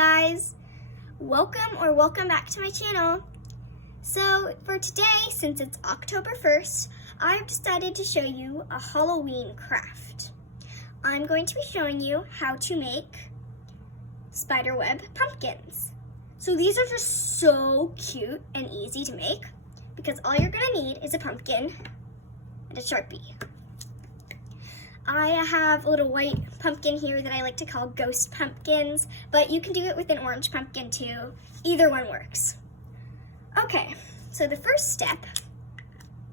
guys, welcome back to my channel. So for today, since it's October 1st, I've decided to show you a Halloween craft. I'm going to be showing you how to make spiderweb pumpkins. So these are just so cute and easy to make because all you're gonna need is a pumpkin and a Sharpie. I have a little white pumpkin here that I like to call ghost pumpkins, but you can do it with an orange pumpkin too. Either one works. Okay, so the first step,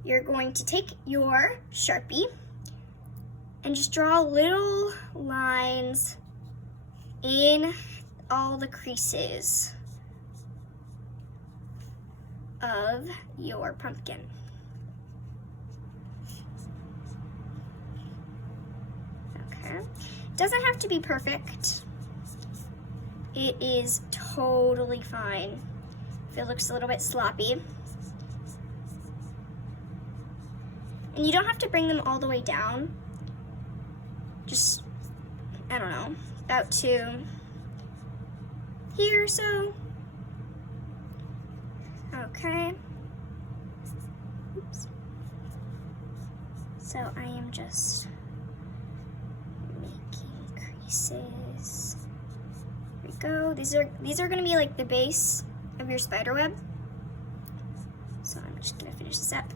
you're going to take your Sharpie and just draw little lines in all the creases of your pumpkin. Okay, doesn't have to be perfect. It is totally fine if it looks a little bit sloppy. And you don't have to bring them all the way down. Just, I don't know, about to here or so. Okay. Oops. So I am just making creases. There we go. These are going to be like the base of your spider web. So I'm just going to finish this up.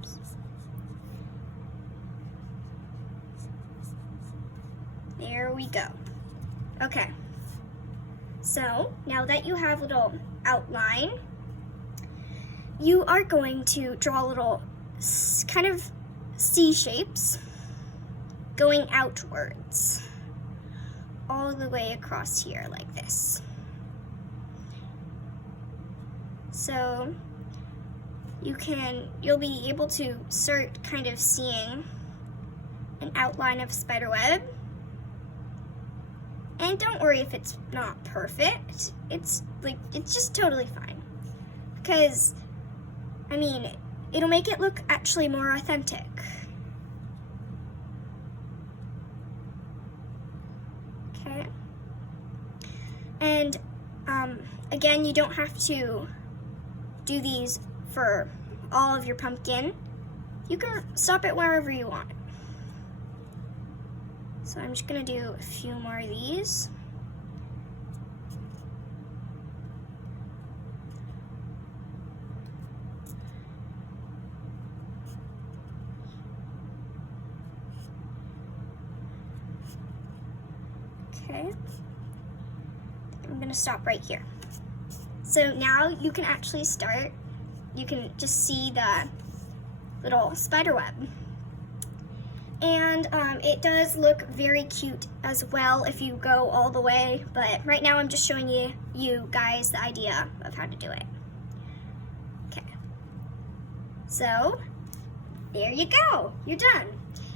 Oops. There we go. Okay. So now that you have a little outline, you are going to draw little kind of C shapes going outwards all the way across here like this. So you'll be able to start kind of seeing an outline of spider web. And don't worry if it's not perfect. It's just totally fine. Because, I mean, it'll make it look actually more authentic. Okay. And, again, you don't have to do these for all of your pumpkin. You can stop it wherever you want. So I'm just gonna do a few more of these. Okay. I'm gonna stop right here. So now you can actually start, you can just see the little spider web. And it does look very cute as well if you go all the way, but right now I'm just showing you guys the idea of how to do it. Okay, so there you go, you're done.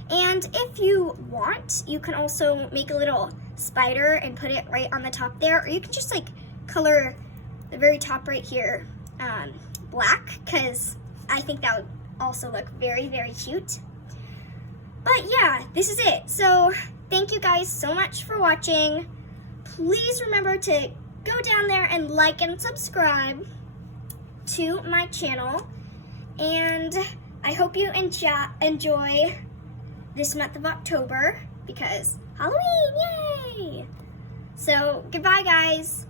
And if you want, you can also make a little spider and put it right on the top there, or you can just like color the very top right here black, because I think that would also look very, very cute. But yeah, this is it. So thank you guys so much for watching. Please remember to go down there and like and subscribe to my channel. And I hope you enjoy this month of October because Halloween, yay! So goodbye guys.